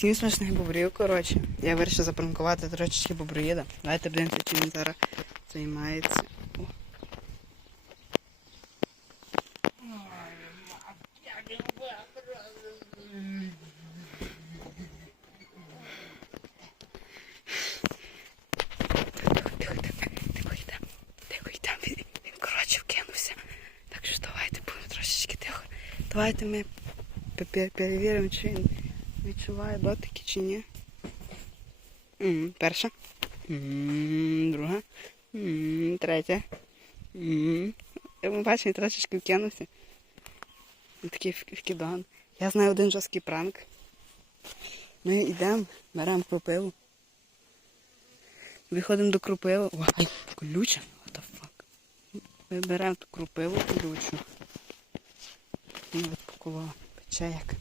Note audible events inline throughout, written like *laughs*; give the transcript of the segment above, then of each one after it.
Всім смачних бобрів, коротше. Я вирішив запранкувати трошечки боброїда. Давайте подивимося, чим він зараз займається. О. Давайте ми пе- пе- перевіримо, чи він відчуває дотики чи ні. М, Перша. М, Друга. М, Третя. М. Я він трошечки вкинувся. Такий вк- вкидон. Я знаю один жорсткий пранк. Ми йдемо, беремо кропиву. Виходимо до кропиви. О, ай, колюча. What the fuck? Ми беремо ту кропиву колючу. Ну, відпакувала. Пече як.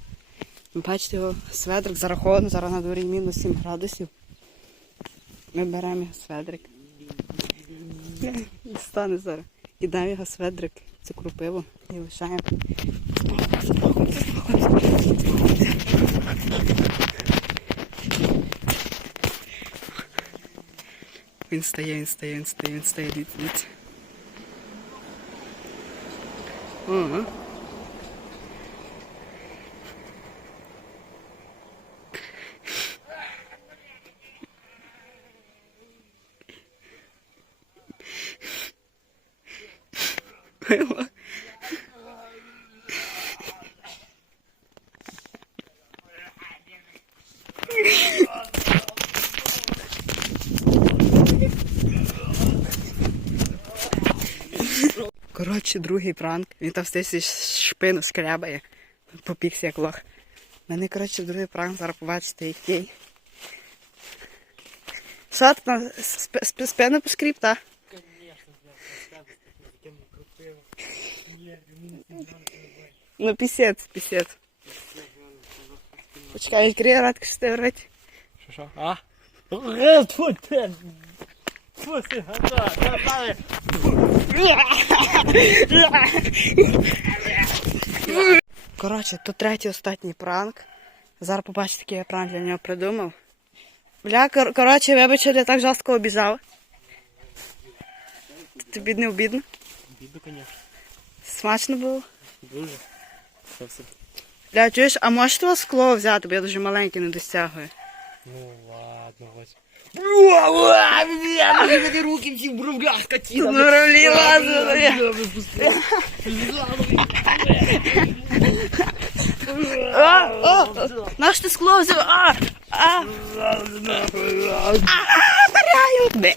Бачите, його сведрик зарахований, зараз на дворі мінус 7 градусів. Ми беремо його сведрик. І *laughs* стане зараз. Кидаємо його сведрик, цю крупиву і лишаємо. Він стає, він стає, він стає, він стає, дивіться, дивіться. Коротше, другий пранк. Він там стесі шпину скрябає. Попікся як лох. Мене, коротше, другий пранк, зараз побачите, який. Що ти там сп- сп- спину поскріп, та? Ну, пісець, пісець. Почекай, відкрий ротик, що ти врать. Що що? А? Тьфу, ти! Тьфу, ти, гада, гада. Коротше, то третій останній пранк. Зараз побачите, який я пранк для нього придумав. Бля, кор- коротше, вибач, що я так жорстко обіжав. Тобі не обідно? Біду, конечно. Смачно було? Дуже. Все, все. Бля, чуєш, а можете вас скло взяти, бо я дуже маленький, не достягую. Ну ладно, ось. Бля, бля, бля, бля, бля, руки всі в бровлях, скотина. Ну, лазили. А, а, наш ти скло взяв, а, а, а, бараю, бе.